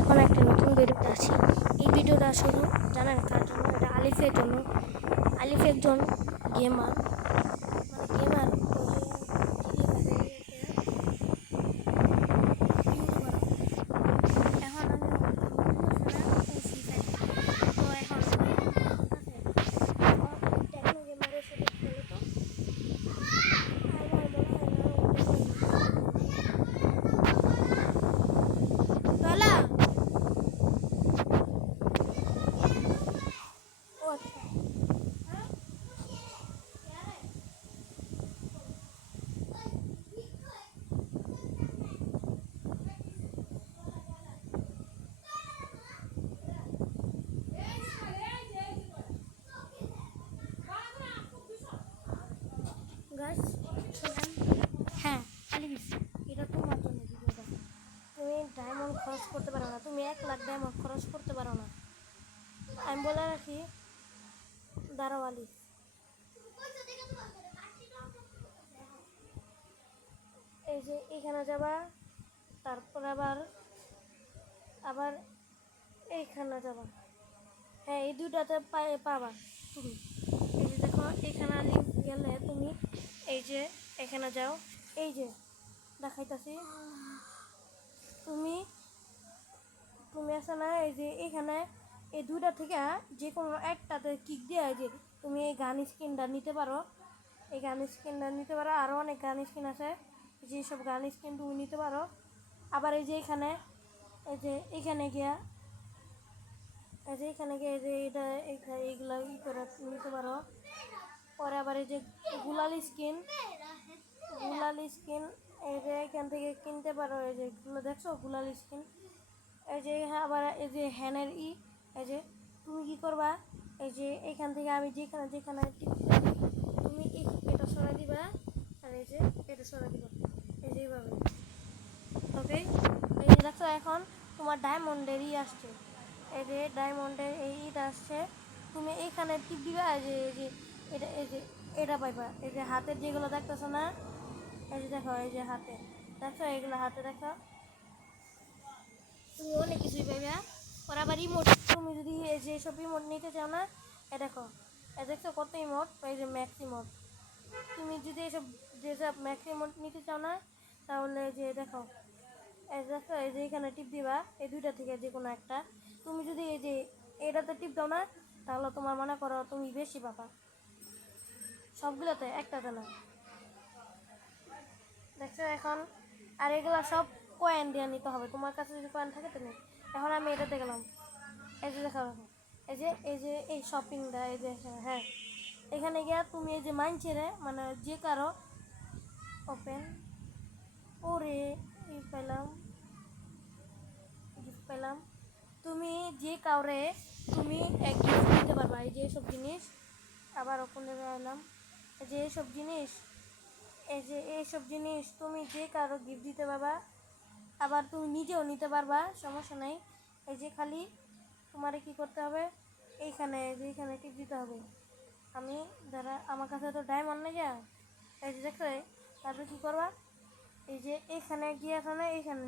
এখন একটা নতুন ভিডিওতে আছি। এই ভিডিওটা শুধু জানেন কার জন্য? এটা আলিফের জন্য। আলিফ একজন গেমার, মানে গেমার ইউটিউবার। এখন আমি তো এখন টেকনো গেমারের সাথে খেলে তো আমার মনে হয় না ও আচ্ছা। গাছ শোনেন, হ্যাঁ আলিফ, এটা তোমার জন্য ভিডিওটা। তুমি ডায়মন্ড খরচ করতে পারো না, তুমি 1 লাখ ডায়মন্ড খরচ করতে পারো না। আমি বলে রাখি, দাঁড়াও আলিফ, এই যে এইখানে যাবা, তারপর আবার আবার এইখানে যাবা। হ্যাঁ, এই দুইটাতে পাবা তুমি। এই যে দেখো, এখানে আলিফ গেলে তুমি এই যে এখানে যাও, এই যে দেখাইতাছি, তুমি তুমি আছে না, এই যে এখানে এই দুইটা থেকে যে কোনো একটাতে কিক দিয়ে যে তুমি এই গান স্কিনটা নিতে পারো। এই গান স্কিনটা নিতে পারো, আরও অনেক গান স্কিন আছে, যেসব গান স্কিন তুমি নিতে পারো। আবার এই যে এখানে, এই যে এখানে গিয়া, এই যে এখানে গিয়ে এই যে এটা এইগুলো করে নিতে পারো। পরে আবার এই যে গুলালি স্কিন এই যে এখান থেকে কিনতে পারো। এই যে এগুলো দেখছো গুলালি স্কিন। এই যে আবার এই যে হ্যানের এই যে তুমি কি করবা, এই যে এখান থেকে আমি যেখানে যেখানে তুমি এটা সরাই দিবা, আর এই যে এটা সরাই দিবা, এই যে এইভাবে। ওকে, এই যে দেখো এখন তোমার ডায়মন্ডের আসছে, এই যে ডায়মন্ডের এই ঈদ আসছে। তুমি এইখানে টিপ দিবা, এই যে এটা, এই যে এটা পাইবা। এই যে হাতের যেগুলো দেখতেছো না, এই যে দেখো, এই যে হাতে দেখো, এগুলো হাতে দেখো, তুমি অনেক কিছুই পাইবা। ওর আবার ইমোট, তুমি যদি এই যে সব ইমোট নিতে চাও না, এ দেখো, এ দেখছো কত ইমোট, এই যে ম্যাক্স ইমোট। তুমি যদি এইসব যেসব ম্যাক্স ইমোট নিতে চাও না, তাহলে যে দেখো, এই দেখো, এই যে এখানে টিপ দিবা, এই দুইটা থেকে যে কোনো একটা। তুমি যদি এই যে এটাতে টিপ দাও না, তাহলে তোমার মনে করো তুমি বেশি পাবা, সবগুলোতে একটাতে না। দেখছো এখন, আর এগুলা সব কয়েন দিয়ে নিতে হবে, তোমার কাছে যদি কয়েন থাকে তো নেই। এখন আমি এটাতে গেলাম, এই যে দেখো, এই যে এই শপিংটা, এই যে হ্যাঁ, এখানে গিয়া তুমি এই যে মাইনছেরে মানে যে কারো ওপেন, ওরে এই পেলাম, গিফট পেলাম। তুমি যে কাউরে তুমি এক গিফট দিতে পারবা, এই যে সব জিনিস। আবার ওখানে এলাম, এই যে এইসব জিনিস, এই যে এইসব জিনিস তুমি যে কারো গিফট দিতে পারবা। আবার তুমি নিজেও নিতে পারবা, সমস্যা নেই। এই যে খালি তোমারে কি করতে হবে, এইখানে যে এইখানে টিপ দিতে হবে। আমি যারা আমার কাছে তো ডায়মন্ড নেই যা, এই যে দেখো, তারপরে কী করবা, এই যে এইখানে গিয়ে এইখানে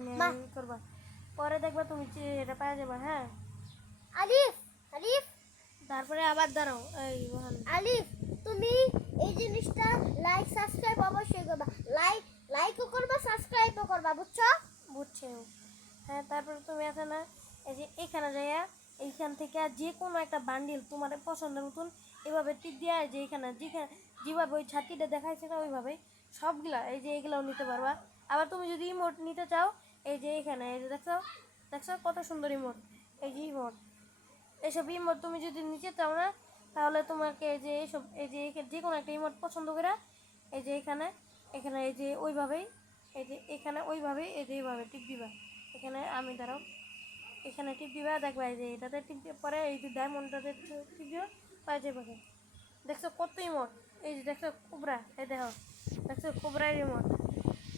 করবা। পরে দেখবা তুমি এটা পাওয়া যাবে। হ্যাঁ আলিফ, আলিফ, তারপরে আবার দাঁড়াও, এই আলিফ, তুমি এই জিনিসটা লাইক সাবস্ক্রাইব অবশ্যই করবা। লাইকও করবা, সাবস্ক্রাইবও করবা, বুঝছো? বুঝছে। হ্যাঁ, তারপরে তুমি আছে না, এই যে এখানে যাইয়া এইখান থেকে যে কোনো একটা বান্ডিল তোমার পছন্দের মতন এভাবে টিপ দিয়ে, যে এখানে যেভাবে ওই ছাতিটা দেখাইছে না ওইভাবেই সবগুলা এই যে এগুলাও নিতে পারবা। আবার তুমি যদি ইমোট নিতে চাও, এই যে এখানে এই যে দেখছো, দেখছো কত সুন্দর ইমোট, এই যে ইমোট, এইসব ইমোট তুমি যদি নিতে চাও না, তাহলে তোমাকে এই যে এইসব এই যে যে কোনো একটা ইমোট পছন্দ করে, এই যে এখানে এখানে এই যে ওইভাবেই, এই যে এখানে ওইভাবেই এই যে এইভাবে টিপ দিবা। এখানে আমি দাঁড়াও, এখানে টিপ দিবা, দেখবা এই যে এটাতে টিপ দিয়ে পরে এই যে ডায়মন্ডটাতে টিপ দিও, পাই যাবে। দেখছো কত ইমোট, এই যে দেখছো কোবরা, এই দেখো, দেখছো কোবরার রিমোট,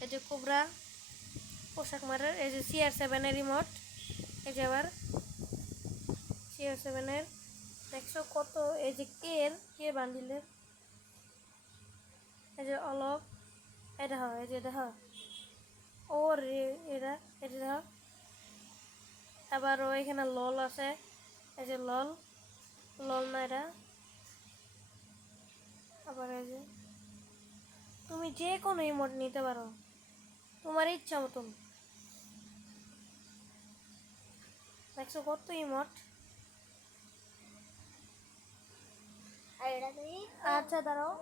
এই যে কোবরা পোশাক মারার, এই যে CR7-এর রিমোট, এই যে আবার CR7-এর দেখছো কত, এই যে কে বান্ডিলের, এই যে অলক, এই দেখো, এই যে দেখো, ও রে এরা, এটা দেখো। আবারও এখানে লল আছে, এই যে লল, লল না এটা। আবার এই যে তুমি যে কোনো ইমোট নিতে পারো তোমার ইচ্ছা মতন। দেখছো কত ইমোট। আর এটা তুমি আচ্ছা দাঁড়াও,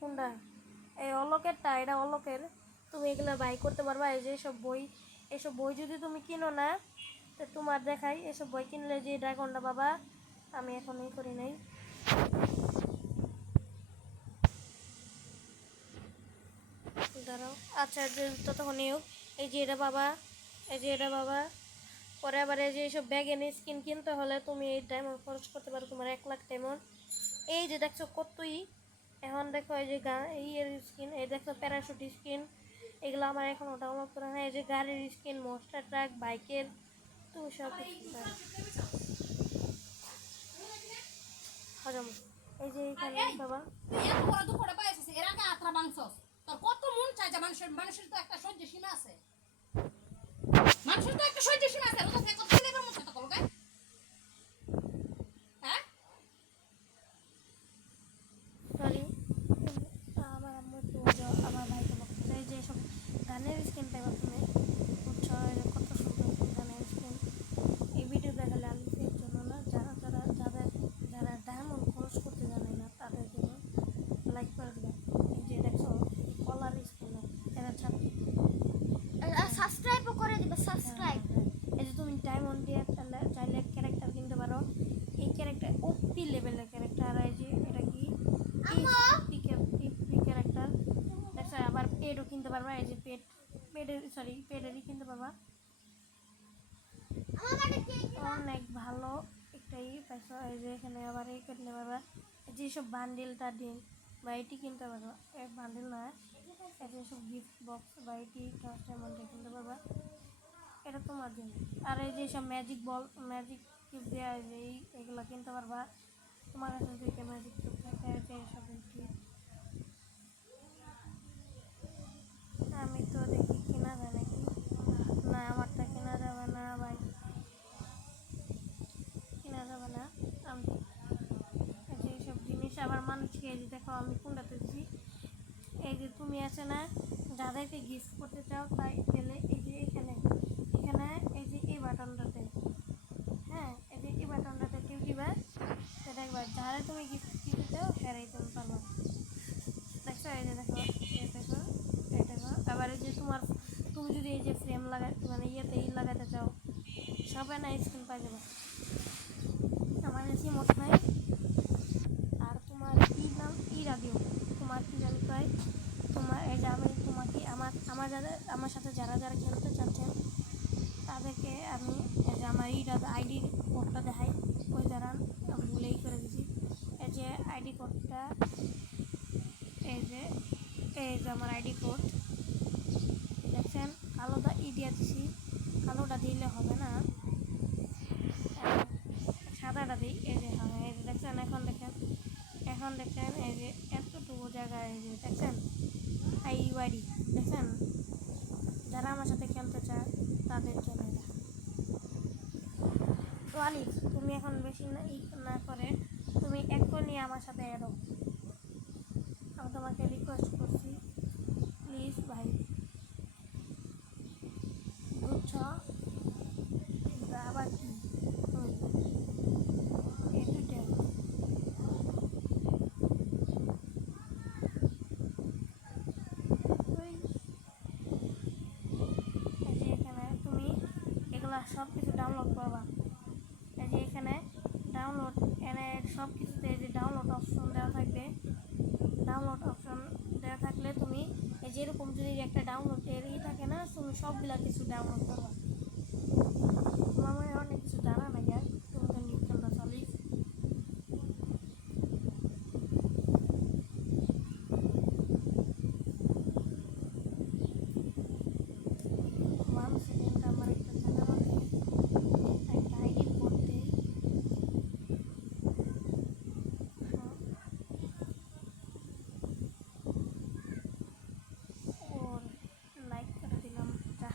কোনটা? এই অলোকেরটা, এটা অলোকের। তুমি এগুলো বাই করতে পারবা। এই যে এসব বই, এসব বই যদি তুমি কিনো না, তো তোমার দেখাই এসব বই কিনলে যে ড্রাগনটা পাবা। আমি এখন এই করি নাই, দাঁড়াও। আচ্ছা যে ততক্ষণই হোক, এই যে এটা বাবা, এই যে এটা বাবা। পরে আবার এই যে এইসব ব্যাগের স্কিন কিনতে হলে তুমি এই ডায়মন্ড খরচ করতে পারো, তোমার 1 লাখ ডায়মন্ড। এই যে দেখছো কতই। এখন দেখো এই যে এই এর স্কিন, এই দেখো প্যারাশুট স্কিন, এগুলো আমার এখনও ডাউনলোড করা হয়। এই যে গাড়ির স্কিন, মনস্টার ট্রাক, বাইকের, তুমি সব কিছু হজম। এই যে এইখানে বাবা, তুই এত বড় দুঃখটা পাইছিস, এর আগে আত্রা মাংসস। তোর কত মন চায় যে মানুষের তো একটা সহ্য সীমা আছে। মানুষের তো একটা সহ্য সীমা আছে। ওটা থেকে কত লেবার মতো কথা বলবে? হ্যাঁ? সরি, আমার আম্মু একটু আমার ভাইকে বলতেছে। এই যে সব গানের স্কিন পাইবা তুমি, বুঝছো? এই যে কত সুন্দর গানের স্কিন। এই ভিডিও দেখালে আলিফের জন্য না, যারা ডায়মন্ড খরচ করতে জানে না তাদের জন্য। লাইক করে দেবে। এই যে দেখো কলার স্কিন, এটা ছাত্রী। সাবস্ক্রাইবও করে দিবে, সাবস্ক্রাইব। এই যে তুমি ডায়মন্ড দিয়ে একটা চাইলে ক্যারেক্টার কিনতে পারো। এই ক্যারেক্টার ওপি লেভেলের ক্যারেক্টার। আর এই যে এটা কি ক্যারেক্টার দেখছো। আবার পেডও কিনতে পারবা। এই যে পেডেরই কিনতে পারবা। আমার মানে কে অনেক ভালো একটা পাইছো। এই যে এখানে আবার এই কিনতে পারবা। এই যে সব বান্ডিলটা দিন বা এটি কিনতে পারবা। এক বান্ডিল না, এই যে সব গিফট বক্স বা এটি কাস্টমারকে কিনতে পারবা। এটা তোমার দিন। আর এই যে সব ম্যাজিক বল, ম্যাজিক কিউব দেওয়া, যে এগুলো কিনতে পারবা। তোমার কাছে দুইটা ম্যাজিক কিউব থাকে, যে সব আমি তো দেখি কিনা যায় নাকি। না, আমারটা কেনা যাবে না ভাই, কেনা যাবে না। আমি এই যে এইসব জিনিস আবার মানুষকে এই যে দেখো আমি কোনটা তুলছি। এই যে তুমি আছে না, যাদেরকে গিফট করতে চাও তাই পেলে এই যে এখানে এখানে এই যে এই বাটনটাতে, হ্যাঁ এই যে এই বাটনটাতে কেউ দিবা, তো দেখবা যারা তুমি গিফট দিতে চাও সেরাই তুমি পারবা। দেখছো? এই যে দেখো, এই দেখো, এই দেখো। আবার এই যে তুমি যদি এই যে ফ্রেম লাগাই মানে ইয়েতে লাগাতে চাও, সবাই না স্ক্রিন পাই যাবে। আমার কাছে মোট নাই। আর তোমার নাম রাদিও, তোমার কি জানি কয়। তোমার এই যে আমি তোমাকে আমার সাথে যারা যারা খেলতে চাচ্ছেন তাদেরকে আমি এই যে আমার আইডি কোডটা দেখাই। ওই দাঁড়ান, ভুলেই করে দিছি। এই যে আইডি কোডটা, এই যে আমার আইডি কোড দেখছেন, কালোটা দিয়ে দিছি। কালোটা দিলে হবে না, সাদাটা দিই। এই যে হ্যাঁ, এই যে দেখছেন। এখন দেখেন এই যে এতটুকু জায়গায়, এই যে দেখছেন আইডি দেখছেন। যারা আমার সাথে খেলতে চায় তাদের জন্য এটা। তো আলিফ, তুমি এখন বেশি না করে তুমি এখনই আমার সাথে এরো। আমি তোমাকে রিকোয়েস্ট করছি, প্লিজ ভাই, বুঝছ? আবার কি এই দুইটা ওই, এই যে এখানে তুমি এগুলা সব কিছু ডাউনলোড করবা। এই যে এখানে ডাউনলোড, এনে সব কিছুতে এই যে ডাউনলোড অপশন দেওয়া থাকবে। ডাউনলোড অপশন দেওয়া থাকলে তুমি এই যেরকম যদি একটা ডাউনলোডের থাকে না, তুমি সবগুলা কিছু ডাউনলোড করবা। তোমার মনে হয় অনেক কিছু জানা না গিয়া, তুমি তো নিউট্রালটা চালিস। ওয়ান সেকেন্ড, আমার একটা জানা মতে একটা আইডি করতে ওর লাইক করে দিলাম। যা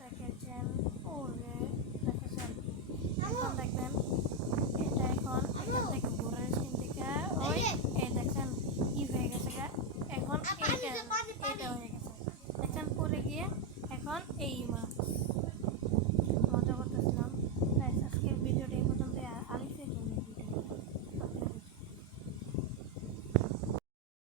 দেখেছেন ওরে দেখেছেন এখন দেখবেন এটা এখন এখান থেকে ঘোরার স্ক্রিন থেকে ওই এই দেখেন ই হয়ে গেছে গা এখন এইটা এটা হয়ে গেছে দেখেন পরে গিয়ে এখন এই